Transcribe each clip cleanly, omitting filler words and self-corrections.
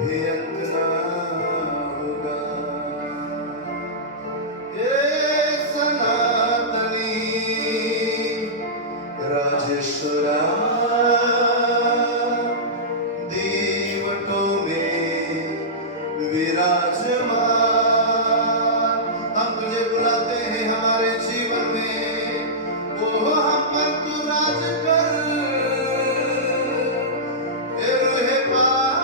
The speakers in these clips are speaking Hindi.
भी अंत ना होगा। ये सनातनी राजेश्वरा दीवटों में विराजमान, हम तुझे बुलाते हैं हमारे जीवन में, वो हम पर तू राज कर। ए रूहे पाक,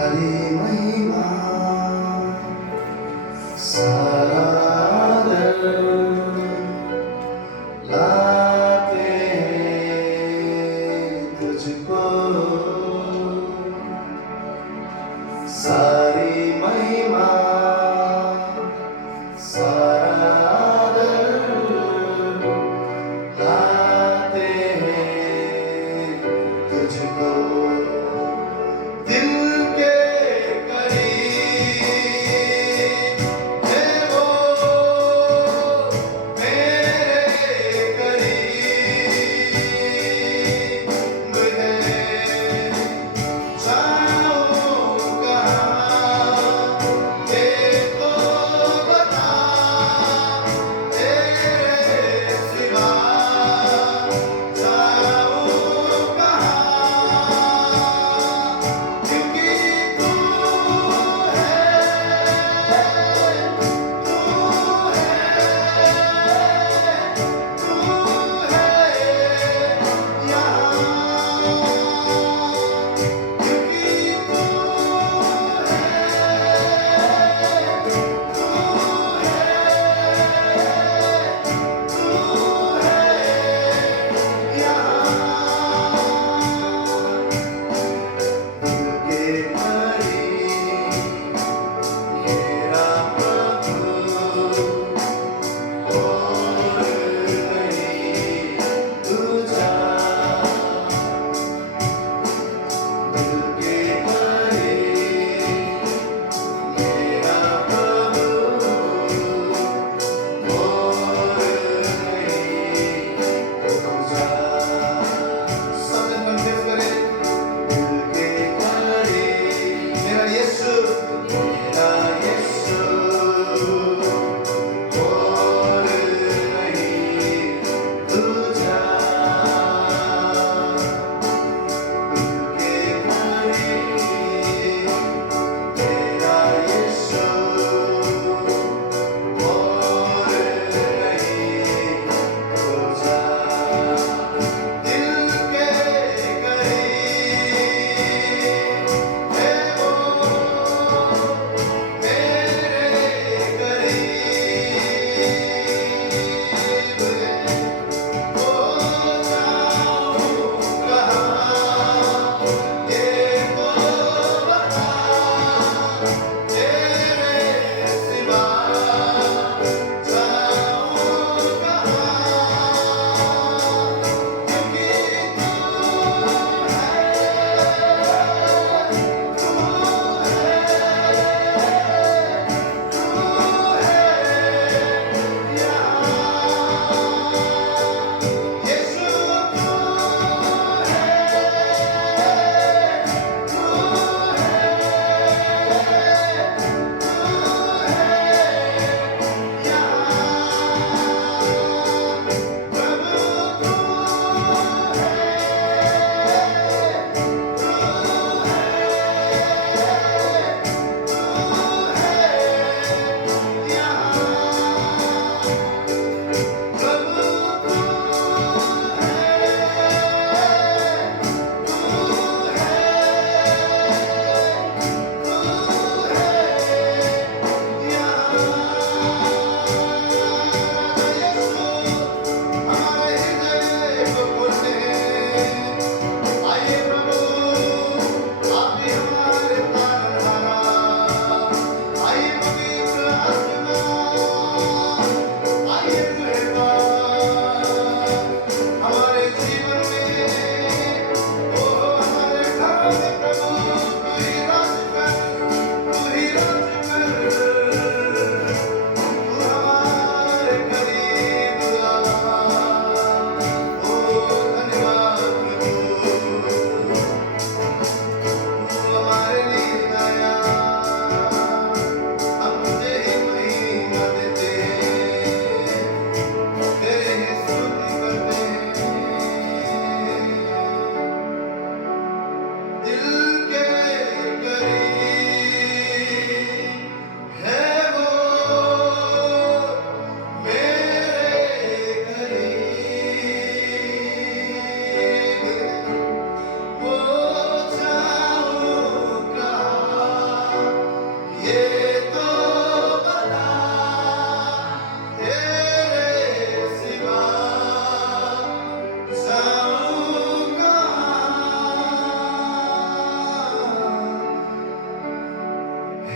सारी महिमा सारा आदर लाते हैं तुझको सारी महिमा सारा आदर लाते हैं तुझको दिल के करीब है वो मेरे करीब है जाऊं कहाँ देखो बता तेरे सिवा जाऊं कहाँ क्योंकि तू है सबने confess करें दिल के करीब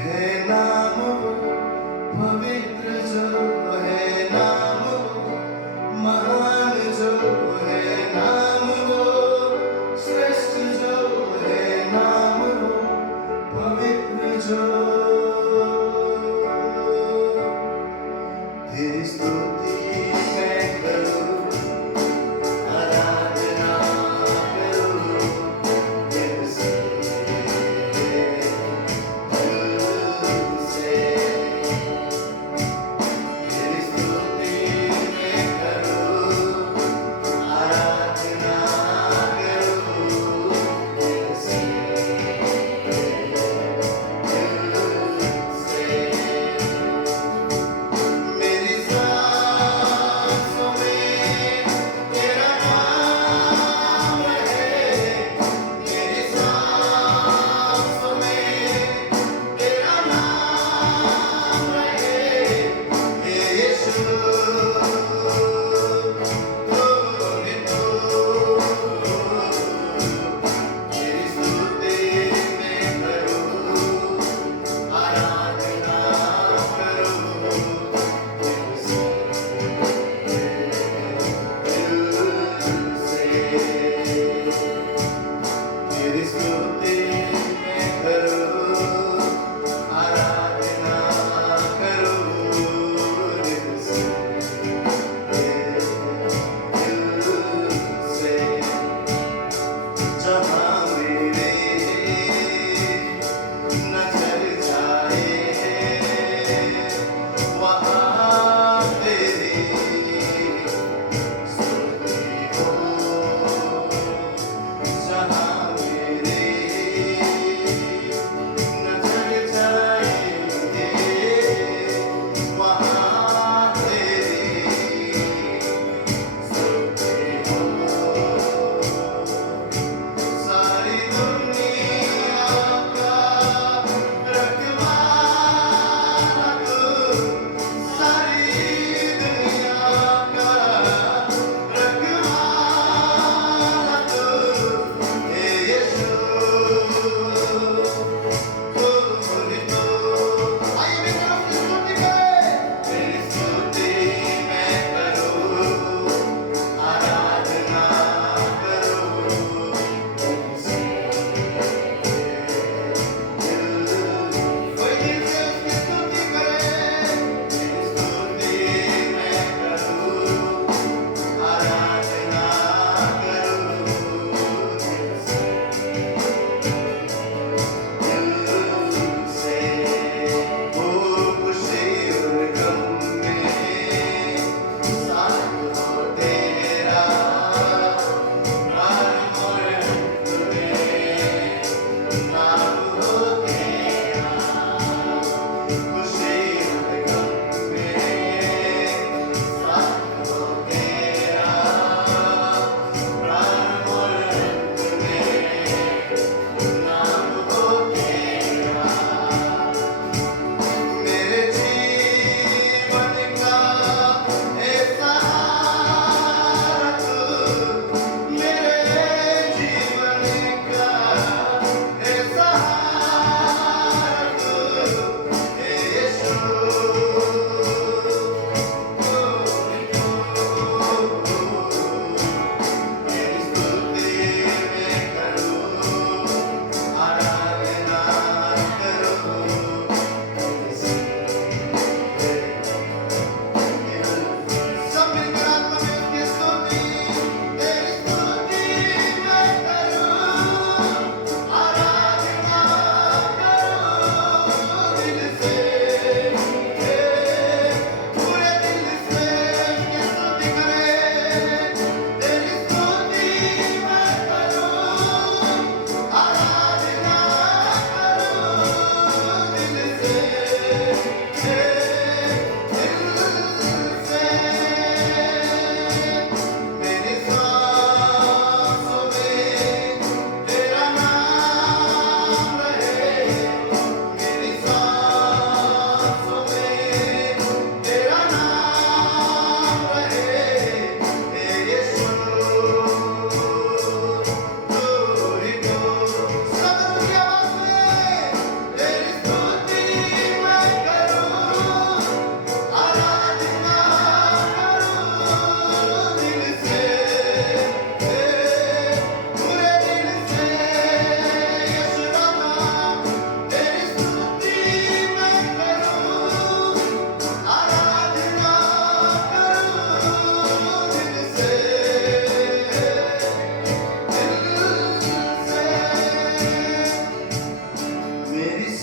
है नाम वो पवित्र जो है नाम वो महान जो है नाम वो श्रेष्ठ जो है नाम वो पवित्र जो तेरी स्तुति मैं करूं आराधना करूं दिल से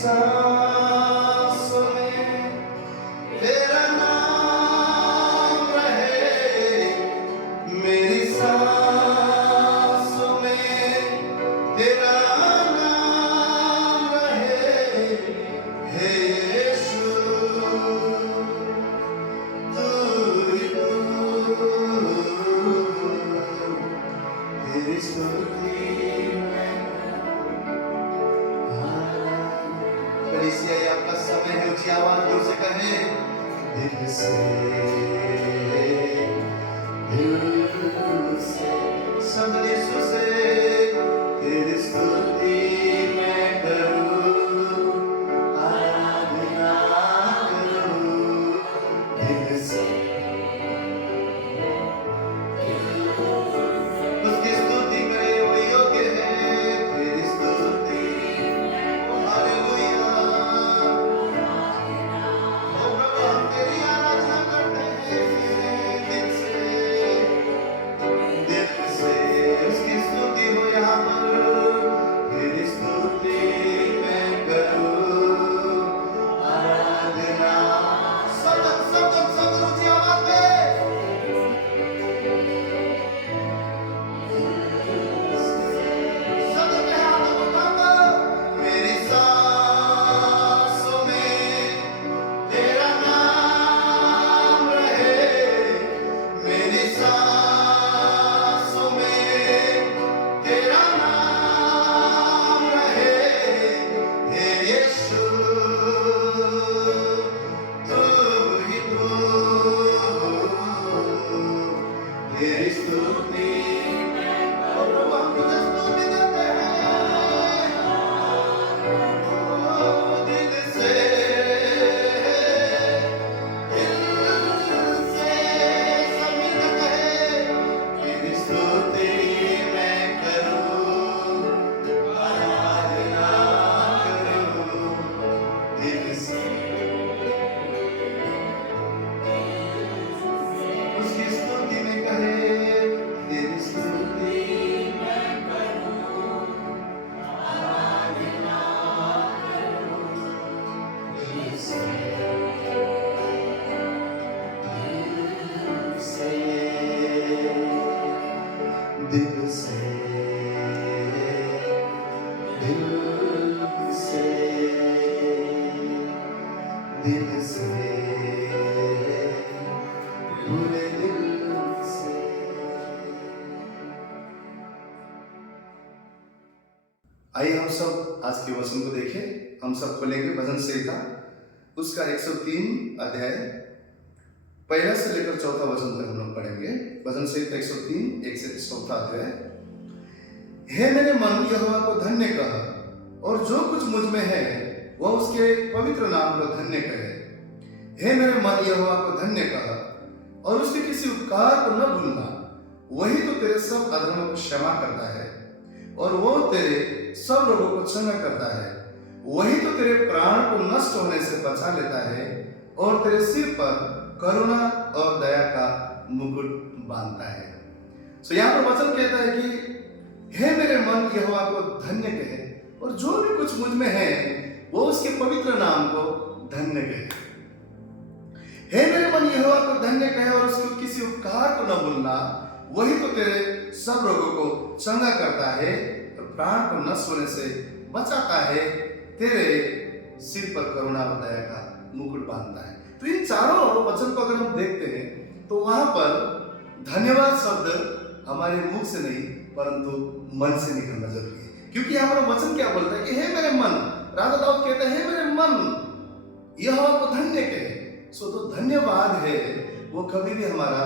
सांसों में तेरा नाम रहे, मेरी सांसों में तेरा नाम रहे। हे यीशु तू ही तू, तेरी स्तुति ये आपका समय है, ऊंची आवाज दूर से कहे, दिल से सब यीशु से तेरी स्तुति मैं करूं, आराधना करूं, दिल से उसकी स्तुति करे वो योग्य है, तेरी स्तुति आइए हम सब आज के वचन को देखें। हम सब खोलेंगे भजन संहिता उसका 103 अध्याय पहला से लेकर चौथा वचन तक हम लोग पढ़ेंगे। भजन संहिता 103 1 से 4 अध्याय। हे मेरे मन यहोवा को धन्य कह, और जो कुछ मुझ में है वह उसके पवित्र नाम को धन्य कहे। हे मेरे मन यहोवा को धन्य कह, और उसके किसी उपकार को न भूलना। वही तो तेरे सब अधर्मों को क्षमा करता है, और वो तेरे सब रोगों को चंगा करता है। वही तो तेरे प्राण को नष्ट होने से बचा लेता है, और तेरे सिर पर करुणा और दया का मुकुट बांधता है। सो यहाँ पर वचन कहता है कि हे मेरे मन यहोवा को धन्य कहे, और जो भी कुछ मुझ में है वो उसके पवित्र नाम को धन्य कहे। हे मेरे मन यहोवा को धन्य कहे, और उसके किसी उपकार को न भूलना। वही तो तेरे सब रोगों को चंगा करता है, प्राण को नष्ट होने से बचाता है, तेरे सिर पर करुणा और दया का मुकुट बांधता है। तो इन चारों वचन को अगर हम देखते हैं तो वहां पर धन्यवाद शब्द हमारे मुख से नहीं परंतु मन से निकलना जरूरी है। क्योंकि यहाँ पर वचन क्या बोलता है कि हे मेरे मन, राजा दाऊद कहते हैं हे मेरे मन यहोवा को धन्य कहे। सो तो धन्यवाद है वो कभी भी हमारा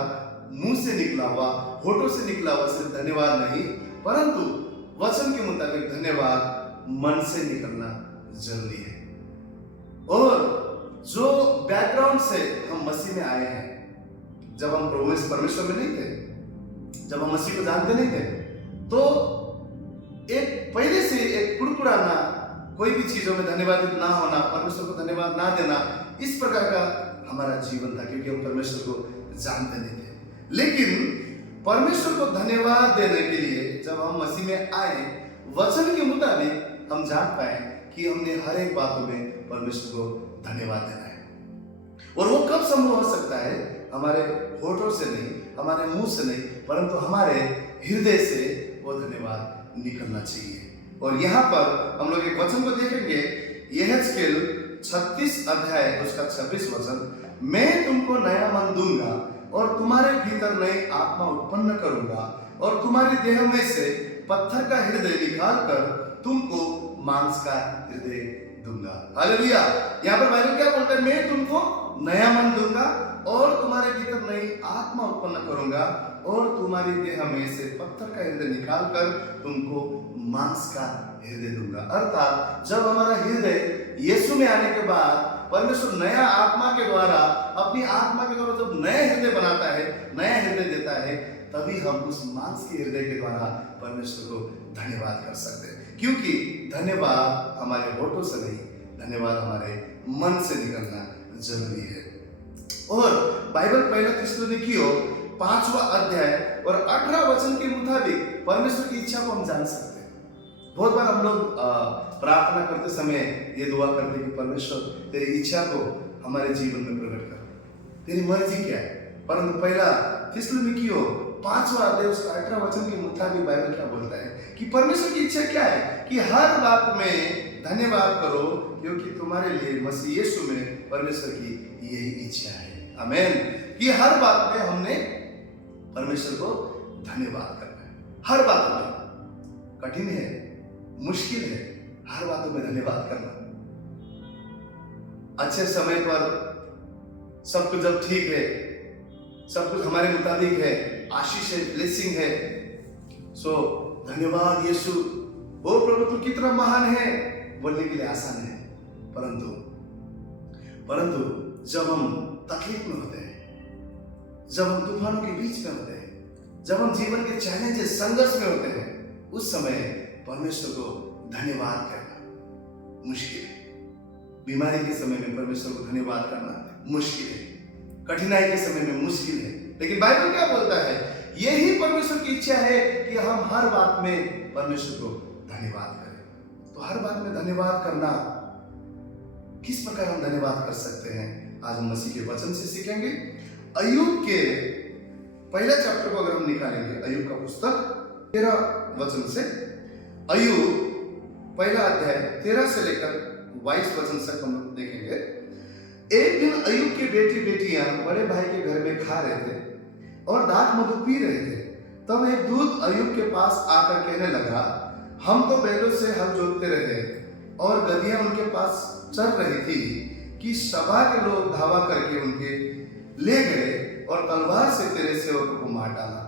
मुंह से निकला हुआ, होठों से निकला हुआ सिर्फ धन्यवाद नहीं, परंतु वचन के मुताबिक धन्यवाद मन से निकलना जरूरी है। और जो बैकग्राउंड से हम मसीह में आए हैं, जब हम प्रभु परमेश्वर में नहीं थे, जब हम मसीह को जानते नहीं थे, तो एक पहले से एक कुड़कुड़ाना, कोई भी चीजों में धन्यवादित ना होना, परमेश्वर को धन्यवाद ना देना, इस प्रकार का हमारा जीवन था, क्योंकि हम परमेश्वर को जानते नहीं थे। लेकिन परमेश्वर को धन्यवाद देने के लिए जब हम मसीह में आए, वचन के मुताबिक हम जान पाए कि हमने हर एक बातों में परमेश्वर को धन्यवाद देना है। और वो कब संभव हो सकता है? हमारे होठों से नहीं, हमारे मुंह से नहीं, परंतु हमारे हृदय से वो धन्यवाद निकलना चाहिए। और यहाँ पर हम लोग एक वचन को देखेंगे, यहेजकेल 36 अध्याय उसका 26 वचन, मैं तुमको नया मन दूंगा और तुम्हारे भीतर नई आत्मा उत्पन्न करूंगा और तुम्हारी देह में से पत्थर का हृदय निकाल कर तुमको मांस का हृदय दूंगा। हालेलुया। यहाँ पर बाइबल क्या बोलता है? मैं तुमको नया मन दूंगा और तुम्हारे भीतर नई आत्मा उत्पन्न करूंगा और तुम्हारी देह में से पत्थर का हृदय निकाल कर तुमको मांस का हृदय दूंगा। अर्थात जब हमारा हृदय यीशु में आने के बाद परमेश्वर नया आत्मा के द्वारा, अपनी आत्मा के द्वारा जब नया हृदय बनाता है, नया हृदय देता है, तभी हम उस मांस के हृदय के द्वारा परमेश्वर को धन्यवाद कर सकते हैं। क्योंकि धन्यवाद हमारे होठों से नहीं, धन्यवाद हमारे मन से निकलना जरूरी है। और बाइबल पहला थिस्सलुनीकियों 5वां अध्याय और 18 वचन के मुताबिक परमेश्वर की इच्छा को हम जान सकते हैं। बहुत बार हम लोग प्रार्थना करते समय ये दुआ करते हैं कि परमेश्वर तेरी इच्छा को हमारे जीवन में प्रकट कर, तेरी मर्जी क्या है। परंतु पहला थिस्सलुनीकियों 5वां अध्याय उसका 18 वचन के मुताबिक बाइबल क्या बोलता है कि परमेश्वर की इच्छा क्या है कि हर बात में धन्यवाद करो, क्योंकि तुम्हारे लिए मसीह यीशु में परमेश्वर की यही इच्छा है। आमीन। कि हर बात में हमने परमेश्वर को धन्यवाद करना है। हर बात में, कठिन है, मुश्किल है, हर बातों में धन्यवाद करना। अच्छे समय पर सब कुछ जब ठीक है, सब कुछ हमारे मुताबिक है, आशीष है, ब्लेसिंग है, सो धन्यवाद यीशु, ओ प्रभु तू कितना महान है बोलने के लिए आसान है। परंतु जब हम तकलीफ में होते हैं, जब हम तूफानों के बीच में होते हैं, जब हम जीवन के चैलेंजेस, संघर्ष में होते हैं, उस समय परमेश्वर को धन्यवाद करना मुश्किल है। बीमारी के समय में परमेश्वर को धन्यवाद करना मुश्किल है, कठिनाई के समय में मुश्किल है। लेकिन बाइबल क्या बोलता है? यही परमेश्वर की इच्छा है कि हम हर बात में परमेश्वर को धन्यवाद करें। तो हर बात में धन्यवाद करना, किस प्रकार हम धन्यवाद कर सकते हैं, आज हम मसीह के वचन से सीखेंगे। अय्यूब के पहला चैप्टर को अगर हम निकालेंगे, अय्यूब का पुस्तक 13 वचन से, अय्यूब पहला अध्याय 13 से लेकर 22 वचन तक हम देखेंगे। एक दिन अय्यूब की बेटियां बड़े भाई के घर में खा रहे थे और दाख मधु पी रहे थे। तब एक दूत अय्यूब के पास आकर कहने लगा, हम तो बैलों से हल जोतते रहे और गधियां उनके पास चल रही थी कि सभा के लोग धावा करके उनके ले गए और तलवार से तेरे सेवकों को मार डाला,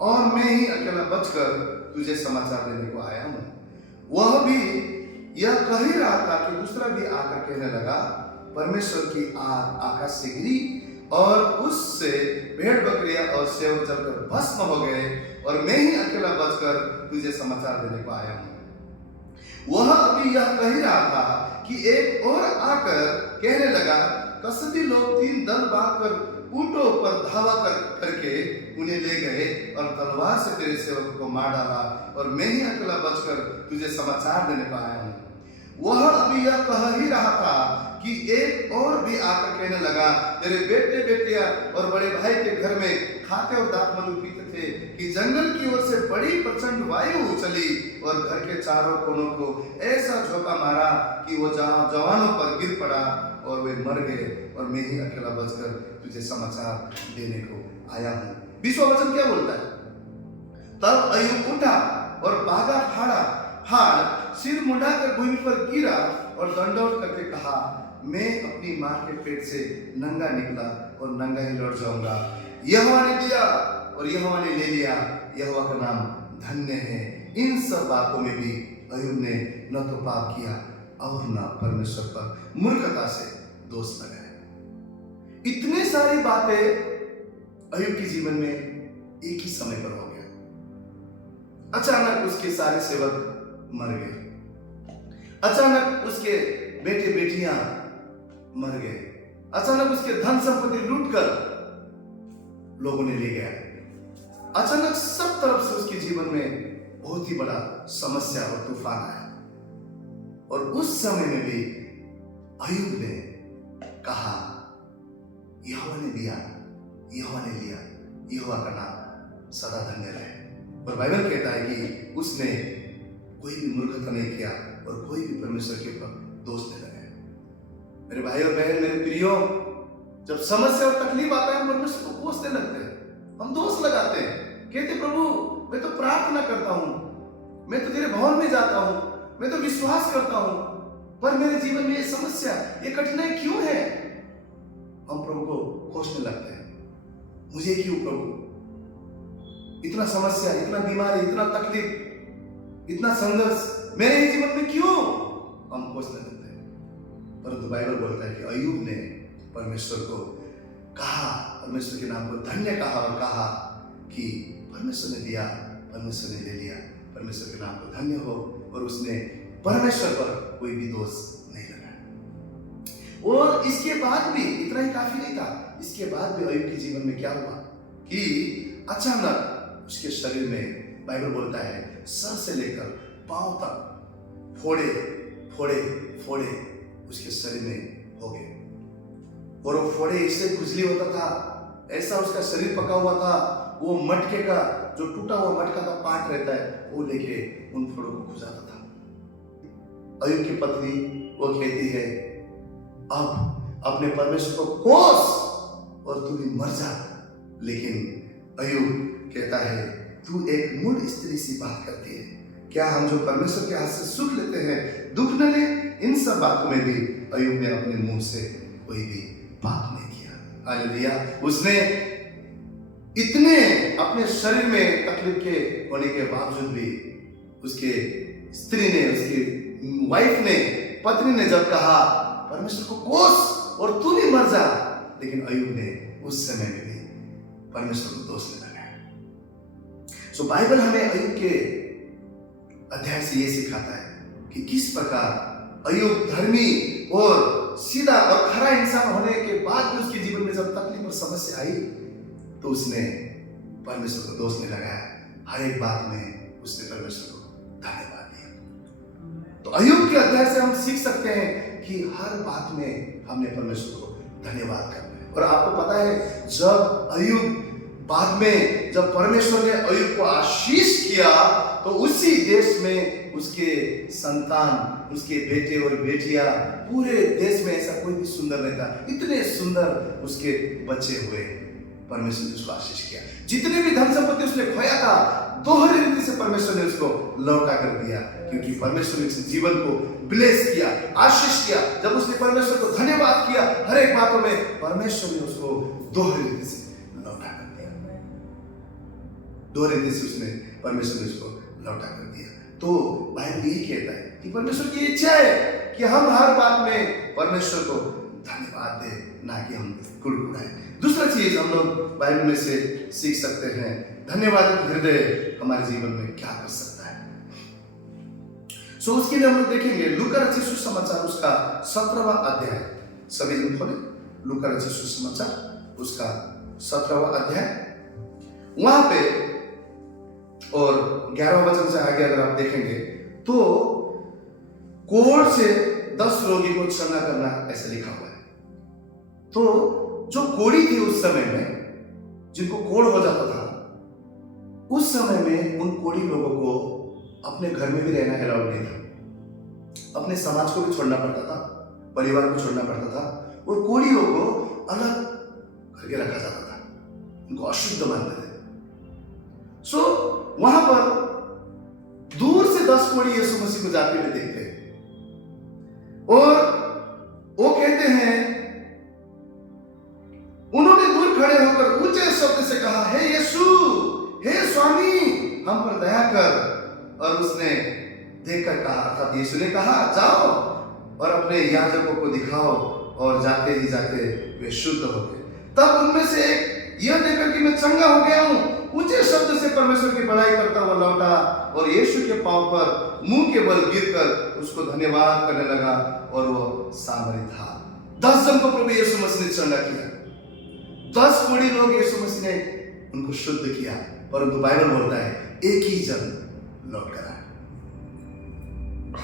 और मैं ही अकेला बचकर तुझे समाचार देने को आया हूं। वह भी यह कह ही रहा था कि दूसरा भी आकर कहने लगा, परमेश्वर की आग आकाश से गिरी और उससे भेड़ बकरियां और सेवक जलकर भस्म हो गए, और मैं ही अकेला बचकर तुझे समाचार देने को आया हूं। वह अभी यह कह ही रहा था कि एक और आकर कहने लगा, कसदी लोग 3 दल बांधकर ऊंटों पर धावा करके उन्हें ले गए और तलवार से तेरे सेवक को मार डाला, और मैं ही अकेला बचकर तुझे समाचार देने को आया हूं। वह अभी यह कह ही रहा था कि एक और भी आकर कहने लगा, तेरे बेटे बेटियां और बड़े भाई के घर में खाते और दाख मधु पीते थे कि जंगल की ओर से बड़ी प्रचंड वायु चली और घर के चारों कोनों को ऐसा झोंका मारा कि वो जवानों पर गिर पड़ा और वे मर गए, और मैं ही अकेला बचकर तुझे समाचार देने को आया हूं। 20वां वचन क्या बोलता है? तब अय्यूब उठा और भागा हाड़ सिर मुंडाकर भूमि पर गिरा और दंडवत करके कहा, मैं अपनी मां के पेट से नंगा निकला और नंगा ही लौट जाऊंगा। यहोवा ने दिया और यहोवा ने ले लिया, यहोवा का नाम धन्य है। इन सब बातों में भी अय्यूब ने न तो पाप किया और न परमेश्वर पर मूर्खता से दोष लगाया। इतने सारी बातें अय्यूब के जीवन में एक ही समय पर हो गया। अचानक उसके सारे सेवक मर गए, अचानक उसके बेटे बेटियां मर गए, अचानक उसके धन संपत्ति लूट कर लोगों ने ले गया। अचानक सब तरफ से उसके जीवन में बहुत ही बड़ा समस्या और तूफान आया। और उस समय में भी अय्यूब ने कहा, यहोवा ने दिया, यहोवा ने लिया, यहोवा का नाम सदा धन्य रहे। और बाइबल कहता है कि उसने कोई भी मूर्खता नहीं किया और कोई भी परमेश्वर के ऊपर दोष नहीं लगाया। मेरे भाई और बहन, मेरे प्रियो, जब समस्या और तकलीफ आता है हम परमेश्वर को कोसने लगते हैं, हम दोष लगाते हैं, कहते प्रभु मैं तो प्रार्थना करता हूं, मैं तो तेरे भवन में जाता हूं, मैं तो विश्वास करता हूं, पर मेरे जीवन में ये समस्या, ये कठिनाई क्यों है? हम प्रभु को कोसने लगते हैं, मुझे क्यों प्रभु इतना समस्या, इतना बीमारी, इतना तकलीफ, इतना संघर्ष मेरे जीवन में क्यों? हम कोसने लगते हैं। परंतु बाइबल बोलता है कि अय्यूब ने परमेश्वर को कहा, परमेश्वर के नाम को धन्य कहा और कहा कि परमेश्वर ने दिया, परमेश्वर ने ले लिया, परमेश्वर के नाम को धन्य हो। और उसने परमेश्वर पर कोई भी दोष नहीं लगाया। और इसके बाद भी इतना ही काफी नहीं था, इसके बाद भी अय्यूब के जीवन में क्या हुआ कि अचानक उसके शरीर में, बाइबल बोलता है, सर से लेकर पांव तक फोड़े फोड़े फोड़े उसके शरीर में हो गए। और वो फोड़े इससे खुजली होता था, ऐसा उसका शरीर पका हुआ था, वो मटके का जो टूटा हुआ मटका का पार्ट रहता है वो लेके उन फोड़ों को खुजाता था। अय्यूब की पत्नी वो कहती है, अब अपने परमेश्वर को कोस और तू भी मर जा। लेकिन अय्यूब कहता है, तू एक मूढ़ स्त्री सी बात करती है, क्या हम जो परमेश्वर के हाथ से सुख लेते हैं दुख न ले? इन सब बातों में भी अय्यूब ने अपने मुंह से कोई भी पाप नहीं किया। हालेलुया। उसने इतने अपने शरीर में तकलीफ के होने के बावजूद भी उसके स्त्री ने, उसकी वाइफ ने, पत्नी ने जब कहा परमेश्वर को कोस और तू भी मर जा, लेकिन अय्यूब ने उस समय में भी परमेश्वर को दोष नहीं लगाया। सो बाइबल हमें अय्यूब के अध्याय से ये सिखाता है कि किस प्रकार अय्यूब धर्मी और सीधा और खरा इंसान होने के बाद भी उसके जीवन में जब तकलीफ और समस्या आई तो उसने परमेश्वर को दोष नहीं लगाया, हर एक बात में उसने परमेश्वर को धन्यवाद दिया। तो अय्यूब के अध्याय से हम सीख सकते हैं कि हर बात में हमने परमेश्वर को धन्यवाद करना है। और आपको पता है, जब अय्यूब बाद में जब परमेश्वर ने अय्यूब को आशीष किया तो उसी देश में उसके संतान, उसके बेटे और बेटियां, पूरे देश में ऐसा कोई भी सुंदर नहीं था, इतने सुंदर उसके बच्चे हुए। परमेश्वर ने उसको आशीष किया। जितने भी धन संपत्ति उसने खोया था, दोहरी रीति से परमेश्वर ने उसको लौटा कर दिया, क्योंकि परमेश्वर ने उसके जीवन को ब्लेस किया, आशीष किया। जब उसने परमेश्वर को धन्यवाद किया हर एक बातों में, परमेश्वर ने उसको दोहरी रीति से लौटा कर दिया। दोहरी रीति से उसने परमेश्वर ने उसको लौटा कर दिया। तो बाइबल यही कहता है कि परमेश्वर की इच्छा है कि हम हर बात में परमेश्वर को धन्यवाद दें, ना कि हम कुड़कुड़ाएं। दूसरा चीज हम लोग बाइबल में से सीख सकते हैं, धन्यवाद हृदय हमारे जीवन में क्या कर सकता है। सो उसके लिए हम लोग देखेंगे लूका रचित सुसमाचार उसका 17वां अध्याय। सभी जन खोले लूका रचित सुसमाचार उसका 17वां अध्याय, वहां पे और 11वां वचन से आगे अगर आप देखेंगे तो कोढ़ से 10 रोगी को चंगा करना ऐसा लिखा हुआ है। तो जो कोढ़ी थी उस समय में, जिनको कोढ़ हो जाता था, उस समय में उन कोढ़ी लोगों को अपने घर में भी रहना अलाउड नहीं था, अपने समाज को भी छोड़ना पड़ता था, परिवार को छोड़ना पड़ता था, और कोढ़ियों को अलग करके रखा जाता था, उनको अशुद्ध मानते थे। सो वहां पर दूर से 10 कोढ़ी यीशु मसीह को जाते हुए देखते हैं और वो कहते हैं, उन्होंने दूर खड़े होकर ऊंचे शब्द से कहा, हे यीशु, हे स्वामी, हम पर दया कर। और उसने देखकर कहा, अर्थात यीशु ने कहा, जाओ और अपने याजकों को दिखाओ, और जाते ही जाते वे शुद्ध हो गए। तब उनमें से एक यह देखकर कि मैं चंगा हो गया हूं, ऊंचे शब्द से परमेश्वर की बड़ाई करता हुआ लौटा और यीशु के पांव पर मुंह के बल गिरकर उसको धन्यवाद करने लगा, और वो सामरी था। 10 जन को प्रभु यीशु मसीह ने चंगा किया, 10 कोढ़ी लोग यीशु मसीह ने उनको शुद्ध किया, परंतु बाइबल बोलता है एक ही जन लौट कर आया।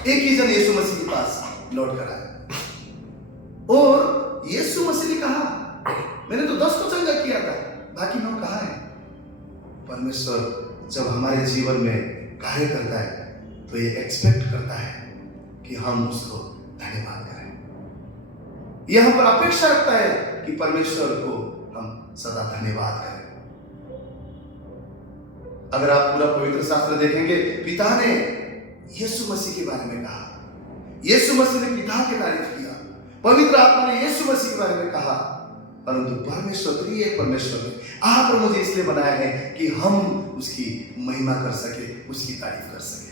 एक ही जन यीशु मसीह के पास लौट कर आया और यीशु मसीह ने कहा, मैंने तो 10 को चंगा किया था, बाकी 9 कहाँ है? परमेश्वर जब हमारे जीवन में कार्य करता है तो ये एक्सपेक्ट करता है कि हम उसको धन्यवाद करें। यह हम पर अपेक्षा रखता है कि परमेश्वर को हम सदा धन्यवाद करें। अगर आप पूरा पवित्र शास्त्र देखेंगे, पिता ने यीशु मसीह के बारे में कहा, यीशु मसीह ने पिता की तारीफ किया, पवित्र आत्मा ने यीशु मसीह के बारे में कहा, परंतु परमेश्वर त्रिएक परमेश्वर ने आप और मुझे इसलिए बनाया है कि हम उसकी महिमा कर सके, उसकी तारीफ कर सके।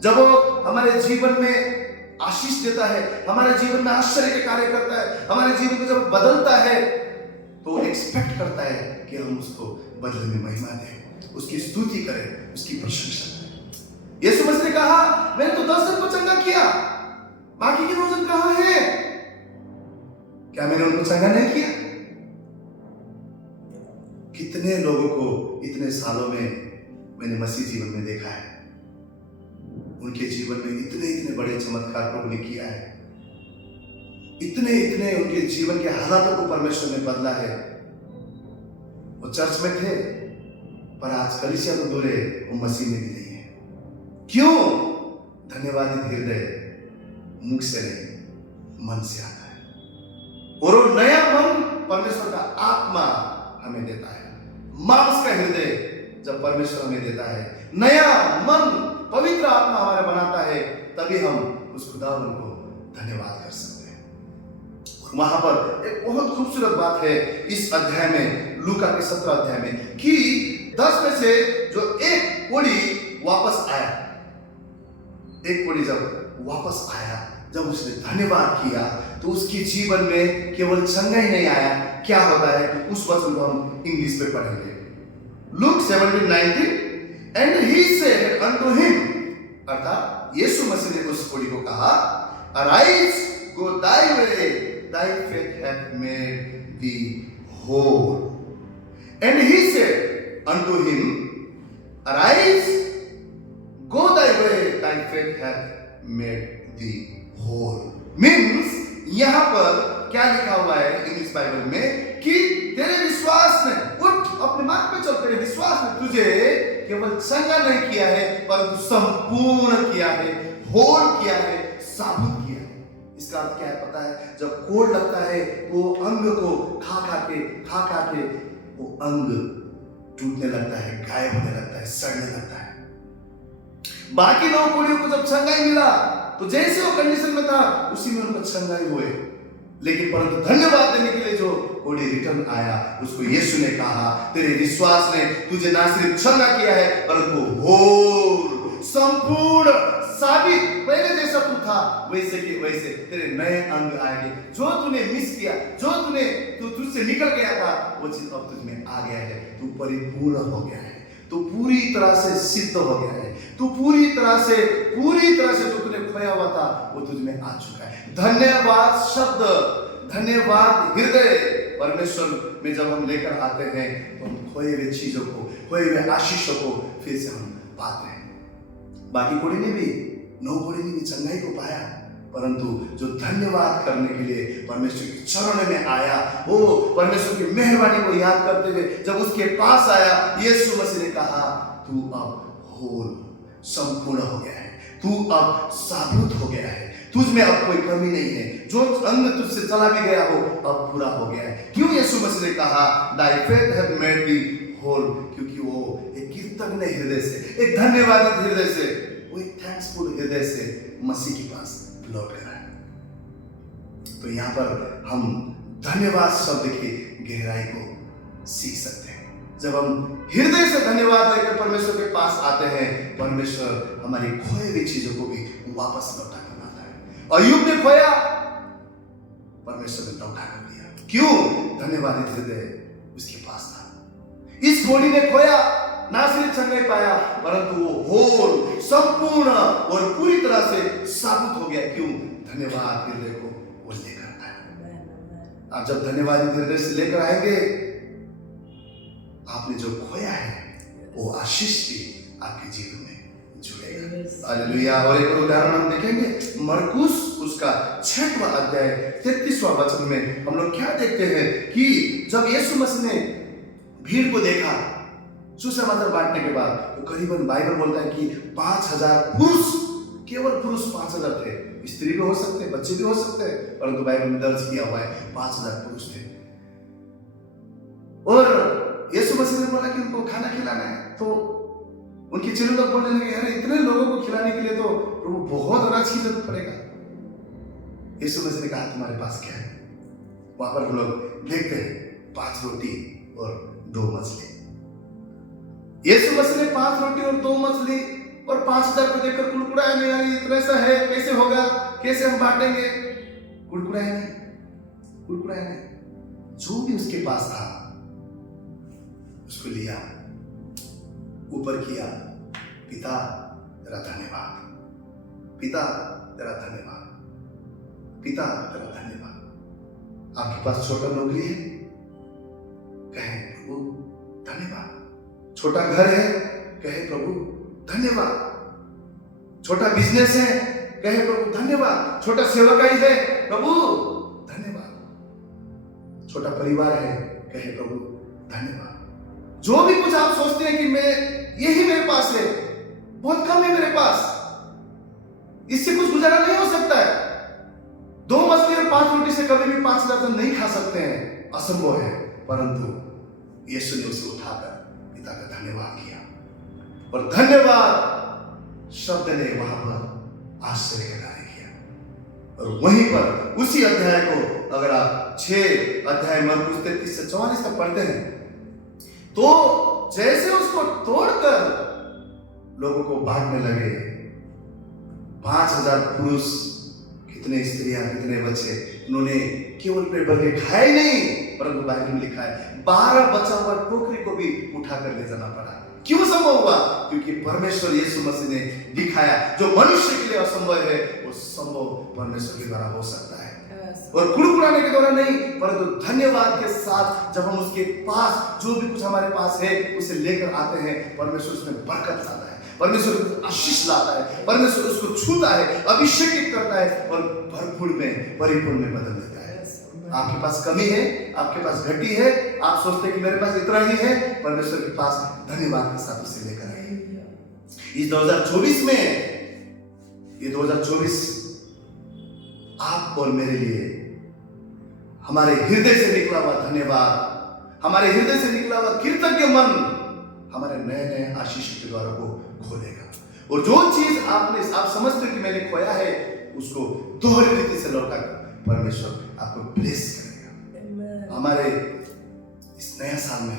जब वो हमारे जीवन में आशीष देता है, हमारे जीवन में आश्चर्य के कार्य करता है, हमारे जीवन को जब बदलता है तो एक्सपेक्ट करता है कि हम उसको बदले में महिमा दें, उसकी स्तुति करें, उसकी प्रशंसा करें। यीशु मसीह ने कहा, मैंने तो 10 जन को चंगा किया, बाकी के 9 जन कहाँ हैं? क्या मैंने उनको चंगा नहीं किया? कितने लोगों को इतने सालों में मैंने मसीह जीवन में देखा है, उनके जीवन में इतने इतने बड़े चमत्कार प्रभु ने किया है, इतने इतने उनके जीवन के हालातों को परमेश्वर ने बदला है। वो चर्च में थे पर आज कलीसिया तो दूर है, वो मसीह में भी नहीं है। क्यों? धन्यवादित हृदय मुख से नहीं मन से आता है, और वो नया मन परमेश्वर का आत्मा हमें देता है। मांस का हृदय जब परमेश्वर हमें देता है, नया मन पवित्र आत्मा हमारा बनाता है, तभी हम उस खुदावन को धन्यवाद कर सकते हैं। और वहां पर एक बहुत खूबसूरत बात है इस अध्याय में, लूका के 17 अध्याय में, कि 10 में से जो एक कोढ़ी वापस आया, एक कोढ़ी जब वापस आया, जब उसने धन्यवाद किया तो उसके जीवन में केवल चंगा ही नहीं आया, क्या होता है उस वचन को हम इंग्लिश में पढ़ेंगे। Luke 17:19, and he said unto him, अर्थात यीशु मसीह ने उस कोढ़ी को कहा, arise, go thy way, thy faith hath made thee whole. And he said unto him, arise, go thy way, thy faith hath made thee whole. Means यहां पर क्या लिखा हुआ है इंग्लिश बाइबल में कि तेरे विश्वास ने, उठ अपने मार्ग पे चल, तेरे विश्वास ने तुझे केवल चंगा नहीं किया है परंतु संपूर्ण किया है, होल किया है, साबुत किया है। इसका अर्थ क्या है पता है? जब कोढ़ लगता है वो अंग को खा खा के वो अंग टूटने लगता है, गायब होने लगता है, सड़ने लगता है। बाकी 9 कोढ़ियों को जब चंगाई मिला तो जैसे वो कंडीशन में था उसी में उनको चंगाई हुए, लेकिन परंतु धन्यवाद देने के लिए जो कोढ़ी रिटर्न आया, उसको यीशु ने कहा, तेरे विश्वास ने तुझे ना सिर्फ चंगा किया है परंतु होल, संपूर्ण, साबित, पहले जैसा तू था वैसे के वैसे तेरे नए अंग आएंगे। जो तूने मिस किया, जो तुझसे निकल गया था, वो चीज अब तुझ में आ गया है, तू परिपूर्ण हो गया है, तू पूरी तरह से सिद्ध हो गया है, तू पूरी तरह से जो तूने खोया हुआ था वो तुझ में आ चुका है। धन्यवाद शब्द, धन्यवाद हृदय परमेश्वर में जब हम लेकर आते हैं तो हम खोए हुए चीजों को, खोए हुए आशीषों को फिर से हम पाते हैं। बाकी कोढ़ी ने भी, 9 कोढ़ी ने भी चंगाई को पाया, परंतु जो धन्यवाद करने के लिए परमेश्वर के चरणों में आया, वो परमेश्वर की मेहरबानी को याद करते हुए जब उसके पास आया, यीशु मसीह ने कहा, तू अब होल, संपूर्ण हो गया है, तू अब साबुत हो गया है, तुझ में अब कोई कमी नहीं है, जो अंग तुझसे चला भी गया हो अब पूरा हो गया है। क्यों यीशु मसीह ने कहा, thy faith hath made thee whole? क्योंकि वो एक कृतज्ञ हृदय से, एक धन्यवादित हृदय से, वो एक थैंक्सफुल हृदय से मसीह के पास लौट कर आए। तो यहाँ पर हम धन्यवाद शब्द की गहराई को सीख सकते हैं। जब हम हृदय से धन्यवाद लेकर परमेश्वर के पास आते हैं, परमेश्वर हमारी खोई हुई चीजों को भी वापस लौटा कर लाता है। अय्यूब ने खोया, परमेश्वर ने लौटा कर दिया। क्यों? धन्यवादित हृदय उसके पास था। इस कोढ़ी ने खोया, ना सिर्फ चंगाई पाया परंतु वो होल, संपूर्ण और पूरी तरह से साबुत हो गया। क्यों? धन्यवाद हृदय को वो लेकर आया। आप जब धन्यवादित हृदय से लेकर आएंगे, आपने जो खोया है वो आशीष भी आपके जीवन में जुड़ेगा। हालेलुया। और एक उदाहरण हम देखेंगे मरकुस उसका 6वां अध्याय 33वां वचन में हम लोग क्या देखते हैं कि जब यीशु मसीह ने भीड़ को देखा सुसमाचार बांटने के बाद, तो करीबन बाइबल बोलता है कि 5000 पुरुष, केवल पुरुष 5000 थे, स्त्री भी हो सकते, बच्चे भी हो सकते, परंतु बाइबल में दर्ज किया हुआ है 5000 पुरुष थे। और यीशु मसीह ने बोला कि उनको खाना खिलाना है, तो उनके चेले लोग बोलने लगे, अरे इतने लोगों को खिलाने के लिए तो प्रभु बहुत अनाज की जरूरत पड़ेगा। यीशु मसीह ने कहा तुम्हारे पास क्या है? वहां पर हम लोग देखते हैं 5 रोटी और 2 मछली। यीशु मसीह ने 5 रोटी और 2 मछली और 5000 को देखकर कुड़कुड़ाया नहीं, यानी इतना सा है, कैसे होगा, कैसे हम बांटेंगे? कुड़कुड़ाया नहीं, कुड़कुड़ाया नहीं। जो भी उसके पास था उसको लिया, ऊपर किया, पिता तेरा धन्यवाद, पिता तेरा धन्यवाद, पिता तेरा धन्यवाद। आपके पास छोटा नौकरी है, कहे प्रभु धन्यवाद। छोटा घर है, कहे प्रभु धन्यवाद। छोटा बिजनेस है, कहे प्रभु धन्यवाद। छोटा सेवकाई है, प्रभु धन्यवाद। छोटा परिवार है, कहे प्रभु धन्यवाद। जो भी कुछ आप सोचते हैं कि मैं यही मेरे पास है, बहुत कम है मेरे पास, इससे कुछ गुजारा नहीं हो सकता है। 2 मछली और 5 रोटी से कभी भी 5000 जन नहीं खा सकते हैं, असंभव है। परंतु यीशु ने उसे उठाकर पिता का धन्यवाद किया, और धन्यवाद शब्द ने वहां पर आश्चर्य का कार्य किया। और वहीं पर उसी अध्याय को अगर आप 6 अध्याय मरकुस 33 से 44 तक पढ़ते हैं, तो जैसे उसको तोड़कर लोगों को बांटने लगे, 5000 पुरुष, कितने स्त्रियां, कितने बच्चे, उन्होंने केवल पेट भर के खाए नहीं, परंतु बाइबल में लिखा है 12 बचा हुआ टोकरी को भी उठाकर ले जाना पड़ा। क्यों संभव हुआ? क्योंकि परमेश्वर यीशु मसीह ने दिखाया जो मनुष्य के लिए असंभव है, वो संभव परमेश्वर के द्वारा हो सकता है। और कुड़कुड़ाने के द्वारा नहीं, परंतु धन्यवाद के साथ जब हम उसके पास जो भी कुछ हमारे पास है उसे लेकर आते हैं, परमेश्वर उसमें बरकत लाता है, परमेश्वर आशीष लाता है, परमेश्वर उसको छूता है, अभिषेकित करता है और भरपूर में, परिपूर्ण में बदल देता है। आपके पास कमी है, आपके पास घटी है, आप सोचते हैं कि मेरे पास इतना ही है, परमेश्वर के पास धन्यवाद के साथ उसे लेकर आइए। इस 2024 में, ये 2024 आप और मेरे लिए हमारे हृदय से निकला हुआ धन्यवाद, हमारे हृदय से निकला हुआ कृतज्ञ मन हमारे नए नए आशीष के द्वारा को खोलेगा। और जो चीज आप समझते हो कि मैंने खोया है, उसको दोहरी रीति से लौटाकर परमेश्वर आपको ब्लेस करेगा। हमारे इस नया साल में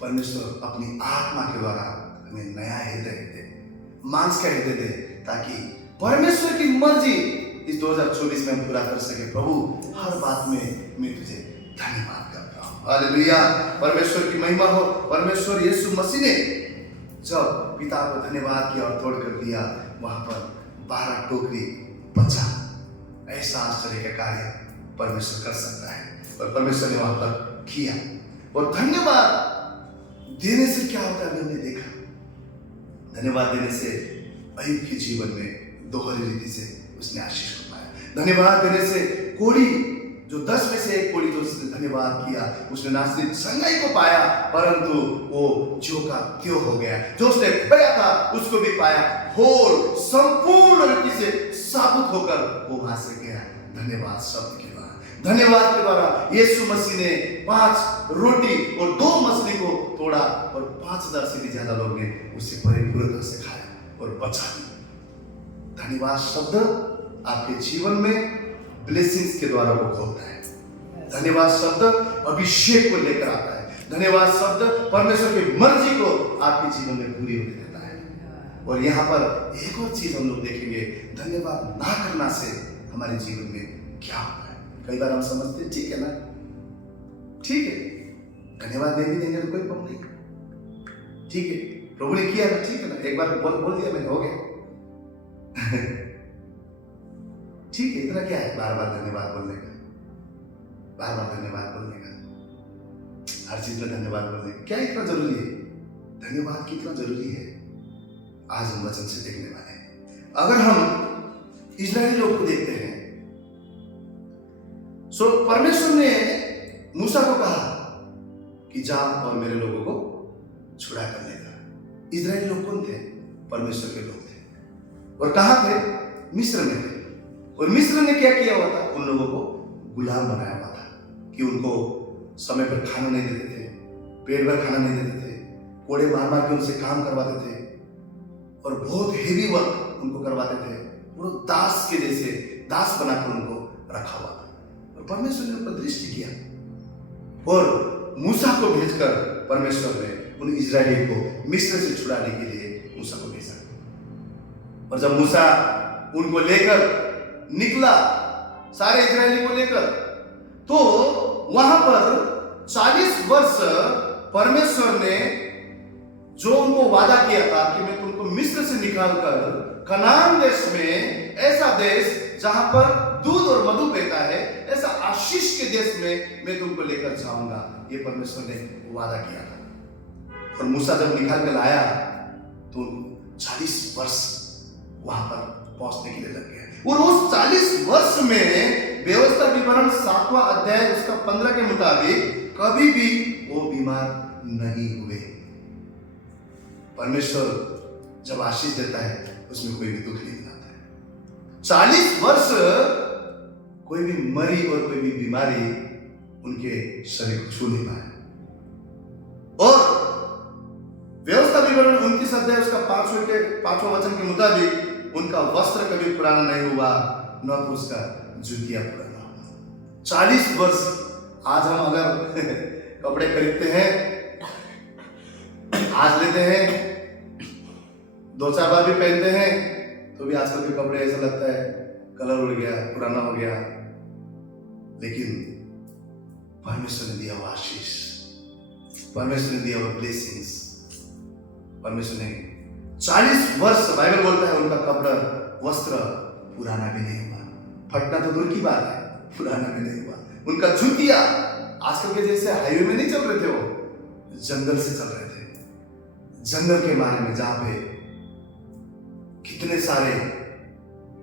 परमेश्वर अपनी आत्मा के द्वारा हमें नया हृदय दे, मांस का हृदय दे, ताकि परमेश्वर की मर्जी इस 2024 में हम पूरा कर सके। प्रभु हर बात में मैं तुझे धन्यवाद करता हूँ। हालेलुया, परमेश्वर की महिमा हो। परमेश्वर यीशु मसीह ने जब पिता को धन्यवाद किया और तोड़ कर दिया, वहां पर 12 टोकरी बचा। ऐसा आश्चर्य का कार्य परमेश्वर कर सकता है, और परमेश्वर ने वहां पर किया। और धन्यवाद देने से क्या होता है, हमने देखा, धन्यवाद देने से अय्यूब के जीवन में दोहरी रीति से उसने आशीष को पाया। धन्यवाद देने से कोढ़ी, जो 10 में से एक कोढ़ी, जो उसने धन्यवाद किया, उसने नासरी संगाई को पाया, परंतु वो जो का त्यों हो गया। जो उसने खोया था उसको भी पाया, होल संपूर्ण रीति से साबुत होकर वो वहां से गया। धन्यवाद शब्द के द्वारा, धन्यवाद के द्वारा यीशु मसीह ने 5 रोटी और 2 मछली को तोड़ा, और 5000 से भी ज्यादा लोग ने उसे परिपूर्णता से खाया और बचा दिया। धन्यवाद शब्द आपके जीवन में ब्लेसिंग्स के द्वारा वो खोलता है। धन्यवाद शब्द अभिषेक को लेकर आता है। धन्यवाद शब्द परमेश्वर की मर्जी को आपके जीवन में पूरी होने देता है। और यहाँ पर एक और चीज हम लोग देखेंगे, धन्यवाद ना करना से हमारे जीवन में क्या होता है। कई बार हम समझते हैं ठीक है ना, ठीक है, धन्यवाद दे भी देंगे तो कोई प्रॉब्लम नहीं, ठीक है, प्रभु ने किया ना, ठीक है ना, एक बार बोल दिया मैंने, हो गया। ठीक है, इतना क्या है बार बार धन्यवाद बोलने का, बार बार धन्यवाद बोलने का, हर चीज में धन्यवाद बोलने का क्या इतना जरूरी है? धन्यवाद कितना जरूरी है आज हम वचन से देखने वाले हैं। अगर हम इजरायली लोग को देखते हैं, सो परमेश्वर ने मूसा को कहा कि जा और मेरे लोगों को छुड़ा कर लेगा। इजरायली लोग कौन थे? परमेश्वर के लोग थे। और कहां थे? मिस्र में थे। और मिस्र ने क्या किया हुआ था? उन लोगों को गुलाम बनाया हुआ था कि उनको समय पर खाना नहीं देते थे, पेट भर खाना नहीं देते थे, कोड़े मार मार के उनसे काम करवाते थे और बहुत हेवी वर्क उनको करवाते थे। वो दास के जैसे दास बनाकर उनको रखा हुआ था। और परमेश्वर ने उन पर दृष्टि किया और मूसा को भेजकर परमेश्वर ने उन इजरायली को मिस्र से छुड़ाने के लिए मूसा को भेजा। और जब मूसा उनको लेकर निकला, सारे इजरायली को लेकर, तो वहां पर 40 वर्ष परमेश्वर ने जो उनको वादा किया था कि मैं तुमको मिस्र से निकालकर कनान देश में, ऐसा देश जहां पर दूध और मधु बहता है, ऐसा आशीष के देश में मैं तुमको लेकर जाऊंगा, ये परमेश्वर ने वादा किया था। और मूसा जब निकाल कर लाया तो 40 वर्ष वहां पर पहुंचने के लिए लग गया। और उस 40 वर्ष में व्यवस्था विवरण 7वां अध्याय उसका 15 के मुताबिक कभी भी वो बीमार नहीं हुए। परमेश्वर जब आशीष देता है उसमें कोई भी दुख नहीं लाता है। 40 वर्ष कोई भी मरी और कोई भी बीमारी उनके शरीर को छू नहीं पाया। और व्यवस्था विवरण 29 अध्याय उसका 5वां वचन के मुताबिक उनका वस्त्र कभी पुराना नहीं हुआ, न तो उसका जूतिया पुराना हुआ। 40 वर्ष। आज हम अगर कपड़े खरीदते हैं, आज लेते हैं, 2-4 बार भी पहनते हैं, तो भी आजकल के कपड़े ऐसा लगता है कलर उड़ गया, पुराना हो गया। लेकिन परमेश्वर ने दिया हुआ आशीष, परमेश्वर ने दिया हुआ ब्लेसिंग्स, परमेश्वर ने 40 वर्ष, बाइबल बोलता है उनका कपड़ा वस्त्र पुराना भी नहीं हुआ। फटना तो दूर की बात है, पुराना भी नहीं हुआ। उनका जूतिया आजकल के जैसे हाईवे में नहीं चल रहे थे, वो जंगल से चल रहे थे, जंगल के बारे में, जहां पे कितने सारे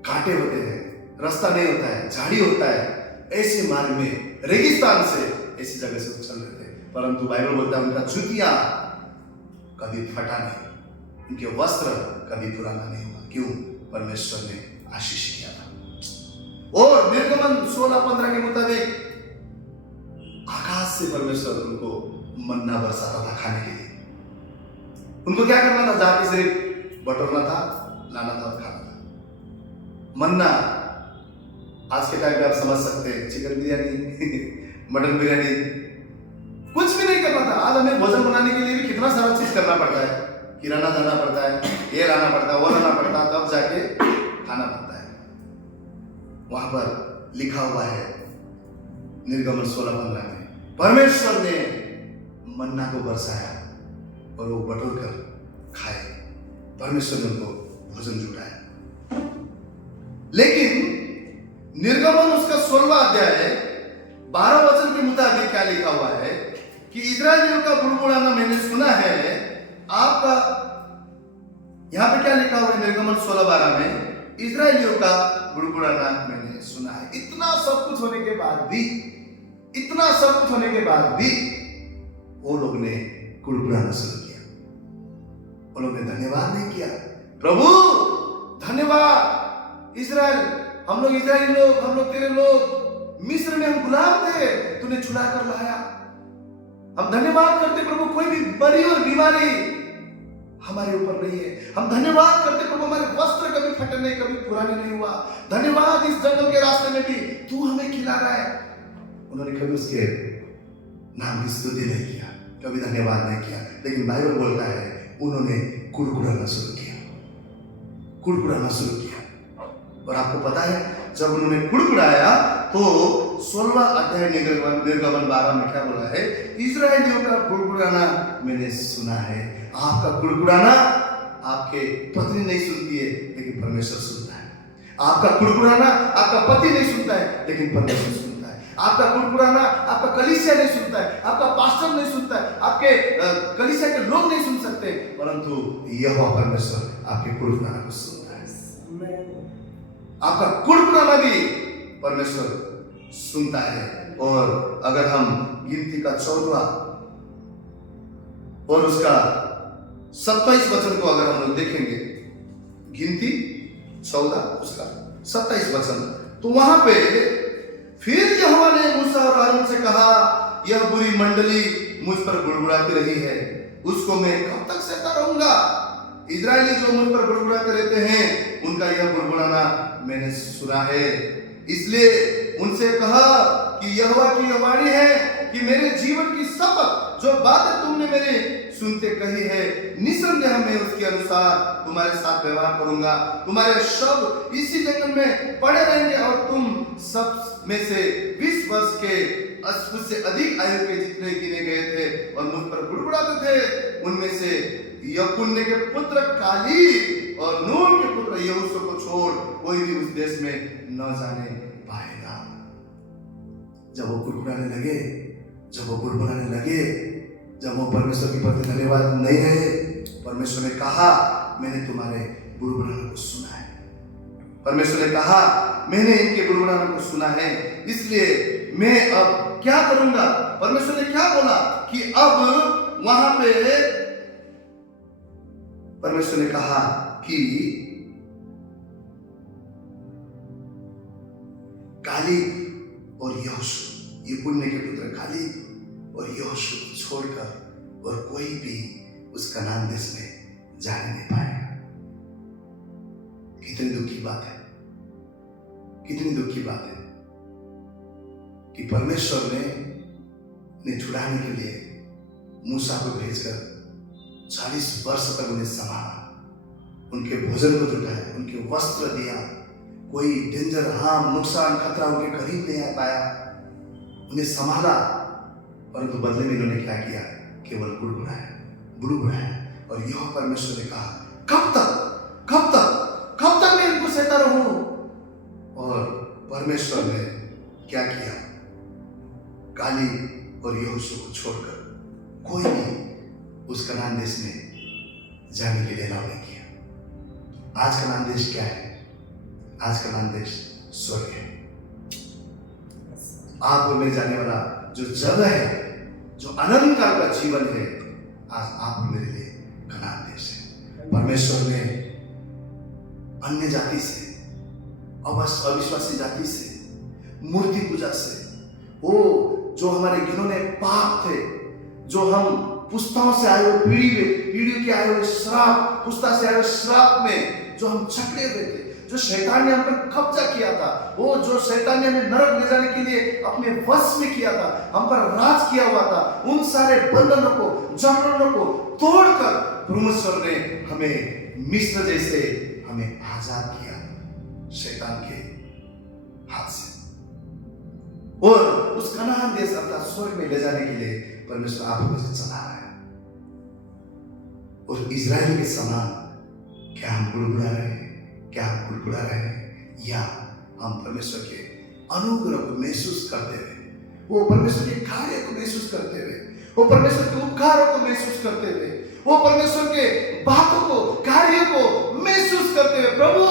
कांटे होते हैं, रास्ता नहीं होता है, झाड़ी होता है, ऐसे मार्ग में, रेगिस्तान से, ऐसी जगह से वो चल रहे थे। परंतु बाइबल बोलता है उनका जूतिया कभी फटा नहीं, उनके वस्त्र कभी पुराना नहीं हुआ। क्यों? परमेश्वर ने आशीष किया था। और निर्गमन 16-15 के मुताबिक आकाश से परमेश्वर उनको मन्ना बरसाता था खाने के लिए। उनको क्या करना था? जाके सिर्फ बटोरना था, लाना था और खाना था। मन्ना आज के टाइम पे आप समझ सकते हैं, चिकन बिरयानी मटन बिरयानी, कुछ भी नहीं करना था। आज हमें भोजन बनाने के लिए भी कितना सारा चीज करना पड़ता है, किराना जाना पड़ता है, ये लाना पड़ता है, वो लाना पड़ता है, तब जाके खाना पड़ता है। वहां पर लिखा हुआ है निर्गमन 16-15 में, परमेश्वर ने मन्ना को बरसाया और वो बटोर कर खाए। परमेश्वर ने उनको भोजन जुटाया। लेकिन निर्गमन उसका 16वां अध्याय 12 वचन के मुताबिक क्या लिखा हुआ है कि इजरायलियों का बुड़बुड़ाना मैंने सुना है। आपका यहां पे क्या लिखा हुआ है निर्गमन 16-12 में? इजरायलियों का बुड़बुड़ाना मैंने सुना है। इतना सब कुछ होने के बाद भी, इतना सब कुछ होने के बाद भी वो लोग ने कुड़कुड़ाना शुरू किया। वो लोग ने धन्यवाद नहीं किया। प्रभु धन्यवाद, इजराइल, हम लोग इजराइली लोग, हम लोग तेरे लोग, मिस्र में हम गुलाम थे, तूने छुड़ा कर लाया। हम धन्यवाद करते प्रभु, कोई भी मरी और बीमारी हमारे ऊपर नहीं है। हम धन्यवाद करते प्रभु, हमारे वस्त्र कभी फटे नहीं, कभी पुराने नहीं हुआ। धन्यवाद, इस जंगल के रास्ते में भी तू हमें खिला रहा है। उन्होंने कभी उसके नाम की स्तुति नहीं किया, कभी धन्यवाद नहीं किया। लेकिन बाइबल बोलता है उन्होंने कुड़कुड़ाना शुरू किया, कुड़कुड़ाना शुरू किया। और आपको पता है जब उन्होंने कुड़कुड़ाया तो 16वां अध्याय निर्गमन 12 में क्या बोला है? इजरायलियों का कुड़कुड़ाना मैंने सुना है। आपका कुड़कुड़ाना आपके पत्नी नहीं सुनती है, लेकिन परमेश्वर सुनता है। आपका कुड़कुड़ाना आपका पति नहीं सुनता है, लेकिन परमेश्वर सुनता है। आपका कुड़कुड़ाना आपका कलीसिया नहीं सुनता है, आपका पास्टर नहीं सुनता है, आपके कलीसिया के लोग नहीं सुन सकते, परंतु यहोवा परमेश्वर आपके कुड़कुड़ाना को सुनता है। आपका कुड़कुड़ाना भी परमेश्वर सुनता है। और अगर हम गिनती का 14वां और उसका 27 वचन को अगर हम लोग देखेंगे, गिनती 14 उसका 27 वचन, तो वहां पे फिर यहोवा ने मूसा और हारून से कहा, यह बुरी मंडली मुझ पर गुड़गुड़ाती रही है, उसको मैं कब तक सहता रहूंगा? इजरायली जो मुझ पर गुड़गुड़ाते रहते हैं, उनका यह गुड़गुड़ाना मैंने सुना है, इसलिए उनसे कहा कि यहोवा की यह वाणी है कि मेरे जीवन की शपथ जो बातें तुमने मेरे सुनते कही है, निसंदेह मैं उसके अनुसार तुम्हारे साथ व्यवहार करूंगा। तुम्हारे शब्द इसी जंगल में पड़े रहेंगे और तुम सब में से 20 वर्ष के उससे अधिक आयु के जितने गिने गए थे और मुझ पर गुड़गुड़ाते थे, उनमें से यकुन्ने के पुत्र काली और नून के पुत्र यहोशू को छोड़ कोई भी उस देश में न जाने पाएगा। जब वो गुड़गुड़ाने लगे, जब वो परमेश्वर के प्रति धन्यवाद नहीं रहे, परमेश्वर ने कहा, मैंने तुम्हारे गुड़गुड़ाने को सुना है। परमेश्वर ने कहा, मैंने इनके गुड़गुड़ाने को सुना है, इसलिए मैं अब क्या करूंगा? परमेश्वर ने क्या बोला कि अब वहां पे परमेश्वर ने कहा कि काली और यहोशू, ये पुण्य के पुत्र काली और यहोशू को छोड़कर और कोई भी उस कनान देश में जाने नहीं पाएगा। कितनी दुख की बात है, कितनी दुख की बात है कि परमेश्वर ने छुड़ाने के लिए मूसा को भेजकर 40 वर्ष तक उन्हें संभाला, उनके भोजन को जुटाया, उनके वस्त्र दिया, कोई डेंजर, हार्म, नुकसान, खतरा उनके करीब नहीं आ पाया, उन्हें संभाला, परंतु बदले में इन्होंने क्या किया? केवल गुड़गुड़ाया। और यह परमेश्वर ने कहा, कब तक मैं इनको सहता रहूं? और परमेश्वर ने क्या किया? काली और यहोशू को छोड़कर कोई भी उस कनान देश में जाने के लिए अलाउ नहीं किया। आज कनान देश क्या है? आज कनान देश स्वर्ग है। आप और मैं जाने वाला जो जगह है, जो अनंत काल का जीवन है, आज आप और मेरे लिए कनान देश है। परमेश्वर ने अन्य जाति से, अविश्वासी जाति से, मूर्ति पूजा से, वो जो हमारे घिनौने पाप थे, जो हम पुस्ताओं से आए हुए पीढ़ी के आए हुए श्राप, पुस्ता से आए हुए श्राप में जो हम जकड़े हुए थे, जो शैतान ने हम पर कब्जा किया था, वो जो शैतान ने हमें नरक ले जाने के लिए अपने वश में किया था, हम पर राज किया हुआ था, उन सारे बंधनों को, जबरनों को तोड़कर परमेश्वर ने हमें मिस्र जैसे हमें आजाद किया शैतान के हाथ से, और उस कनान देश अर्थात स्वर्ग में ले जाने के लिए परमेश्वर आप मुझे चला रहा है। और इजराइल के समान क्या हम गुड़गुड़ा रहे हैं? या हम परमेश्वर के अनुग्रह को महसूस करते हुए, वो परमेश्वर के कार्य को महसूस करते हुए, वो परमेश्वर के उपकारों को महसूस करते हुए, वो परमेश्वर के बातों को, कार्यों को महसूस करते हुए, प्रभु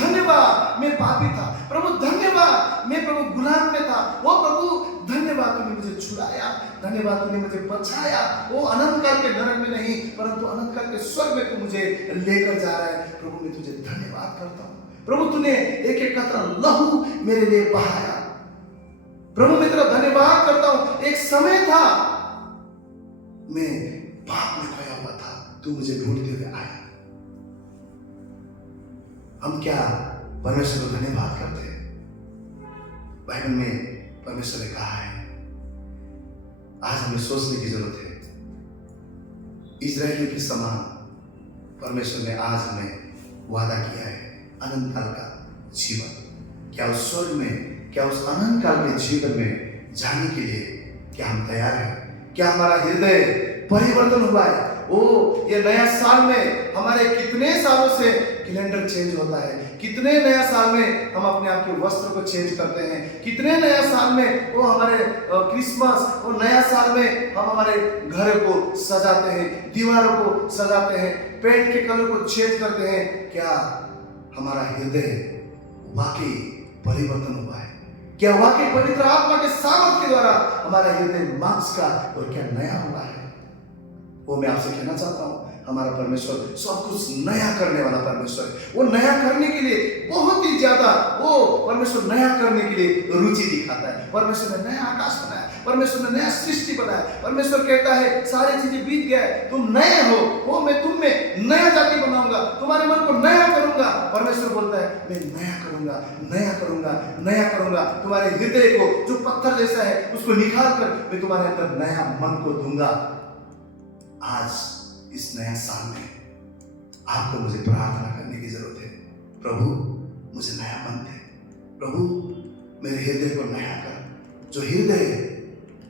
धन्यवाद मैं पापी था, प्रभु धन्यवाद मैं प्रभु गुलाम में था, वो प्रभु धन्यवाद तूने मुझे छुड़ाया, धन्यवाद तूने मुझे बचाया, वो अनंत काल के नरक में नहीं परंतु अनंत काल के स्वर्ग में तू मुझे लेकर जा रहा है। प्रभु मैं तुझे धन्यवाद करता हूँ। प्रभु तूने एक एक कतरा लहू मेरे लिए बहाया। प्रभु मैं तेरा धन्यवाद करता हूँ। एक समय था मैं पाप में खोया हुआ था, तू मुझे ढूंढते हुए आया। हम क्या परमेश्वर को धन्यवाद करते हैं? बाइबल में परमेश्वर ने कहा है, आज हमें सोचने की जरूरत है। इजराइल के समान परमेश्वर ने आज हमें वादा किया है अनंत काल का जीवन। क्या उस स्वर्ग में, क्या उस अनंत काल के जीवन में जाने के लिए क्या हम तैयार हैं? क्या हमारा हृदय परिवर्तन हुआ है? ये नया साल में हमारे कितने सालों से कैलेंडर चेंज होता है, कितने नया साल में हम अपने आप के वस्त्र को चेंज करते हैं, कितने नया साल में वो हमारे क्रिसमस और नया साल में हम हमारे घर को सजाते हैं, दीवारों को सजाते हैं, पेंट के कलर को चेंज करते हैं। क्या हमारा हृदय वाकई परिवर्तन हुआ है? क्या वाकई पवित्र आत्मा के सामर्थ के द्वारा हमारा हृदय मांस का और क्या नया हुआ है? वो मैं आपसे कहना चाहता हूं, हमारा परमेश्वर सब कुछ नया करने वाला परमेश्वर है। वो नया करने के लिए बहुत ही ज्यादा वो परमेश्वर नया करने के लिए रुचि दिखाता है। परमेश्वर ने नया आकाश बनाया, परमेश्वर ने नया सृष्टि बनाया। परमेश्वर कहता है सारी चीजें बीत गए, तुम नए हो, वो मैं तुम में नया जाति बनाऊंगा, तुम्हारे मन को नया करूंगा। परमेश्वर बोलता है मैं नया करूंगा, नया करूंगा, नया करूंगा। तुम्हारे हृदय को जो पत्थर जैसा है उसको निकाल कर मैं तुम्हारे अंदर नया मन को दूंगा। आज इस नया साल में आपको मुझे प्रार्थना करने की जरूरत है, प्रभु मुझे नया मन दे, प्रभु मेरे हृदय को नया कर। जो हृदय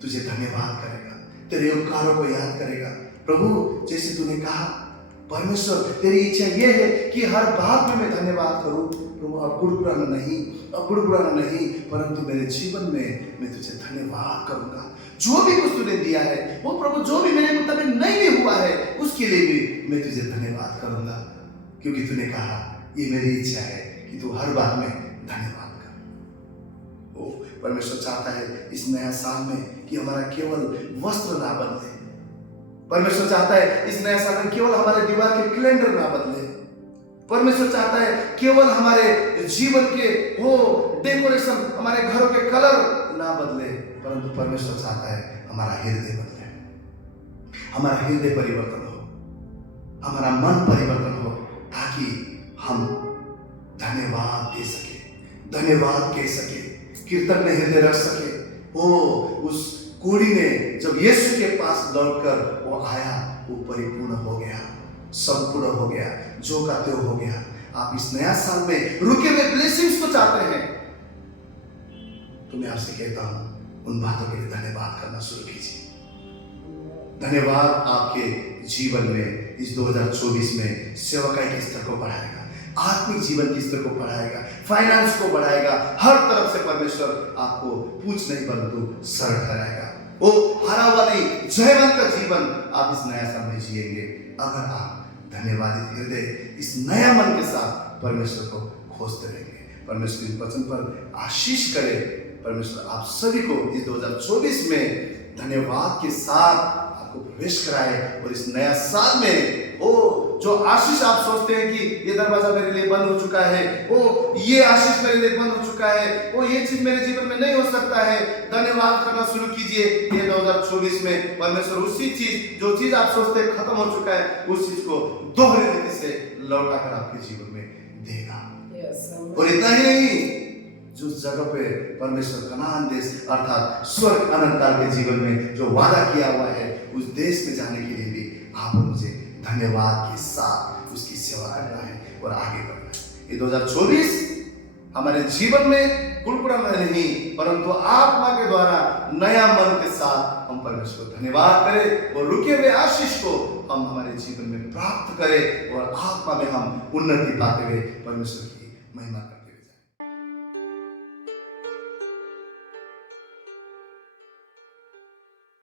तुझे धन्यवाद करेगा, तेरे उपकारों को याद करेगा। प्रभु जैसे तूने कहा परमेश्वर तेरी इच्छा यह है कि हर बात में मैं धन्यवाद करूं। प्रभु अब गुड़गुड़ाना नहीं, परंतु मेरे जीवन में मैं तुझे धन्यवाद करूंगा। जो भी कुछ तूने दिया है वो प्रभु जो भी मेरे मुताबिक नहीं भी हुआ है उसके लिए भी मैं तुझे धन्यवाद करूंगा, क्योंकि तूने कहा ये मेरी इच्छा है कि तू हर बात में धन्यवाद कर। वो परमेश्वर चाहता है इस नया साल में कि हमारा केवल वस्त्र ना बदले। परमेश्वर चाहता है इस नया साल में केवल हमारे दीवार के कैलेंडर ना बदले। परमेश्वर चाहता है केवल हमारे जीवन के वो डेकोरेशन, हमारे घरों के कलर ना बदले, परंतु परमेश्वर चाहता है हमारा हृदय बदले, हमारा हृदय परिवर्तन हो, हमारा मन परिवर्तन हो, ताकि हम धन्यवाद दे सके, धन्यवाद कह सके, कृतज्ञ हृदय रख सके। वो उस कोढ़ी ने जब यीशु के पास लौटकर वो आया, वो परिपूर्ण हो गया, संपूर्ण हो गया, जो का त्यों हो गया। आप इस नया साल में रुके हुए ब्लेसिंग्स को चाहते हैं तो मैं आपसे कहता हूं उन बातों के लिए धन्यवाद करना शुरू कीजिए। धन्यवाद आपके जीवन में इस 2024 में सेवकाई के स्तर को बढ़ाएगा, आत्मिक जीवन के स्तर को बढ़ाएगा, फाइनेंस को बढ़ाएगा। हर तरफ से परमेश्वर आपको पूछ नहीं परंतु सर ठहराएगा। वो हारा हुआ नहीं, जयवंत का जीवन आप इस नया साल में जिएंगे अगर आप धन्यवादित हृदय इस नया मन के साथ परमेश्वर को खोजते रहेंगे। परमेश्वर इस वचन पर आशीष करे। परमेश्वर आप सभी को इस 2024 में धन्यवाद के साथ आपको प्रवेश कराए और इस नया साल में वो जो आशीष आप सोचते हैं कि ये दरवाजा मेरे लिए बंद हो चुका है, वो ये आशीष मेरे लिए बंद हो चुका है, वो ये चीज मेरे जीवन में नहीं हो सकता है, धन्यवाद करना शुरू कीजिए। ये 2024 में परमेश्वर उसी चीज जो चीज आप सोचते हैं खत्म हो चुका है उस चीज को दोहरी रीति से लौटाकर आपके जीवन में देगा। और इतना ही नहीं, जो जगह पे परमेश्वर कनान देश अर्थात स्वर्ग अनंत काल के जीवन में जो वादा किया हुआ है उस देश में जाने के लिए भी आप मुझे धन्यवाद के साथ उसकी सेवा करना है और आगे बढ़ना है। ये 2024 हमारे जीवन में कुड़कुड़ाना नहीं परंतु आत्मा के द्वारा नया मन के साथ हम परमेश्वर को धन्यवाद करें और रुके हुए आशीष को हम हमारे जीवन में प्राप्त करें और आत्मा में हम उन्नति पाते हुए परमेश्वर की महिमा करें।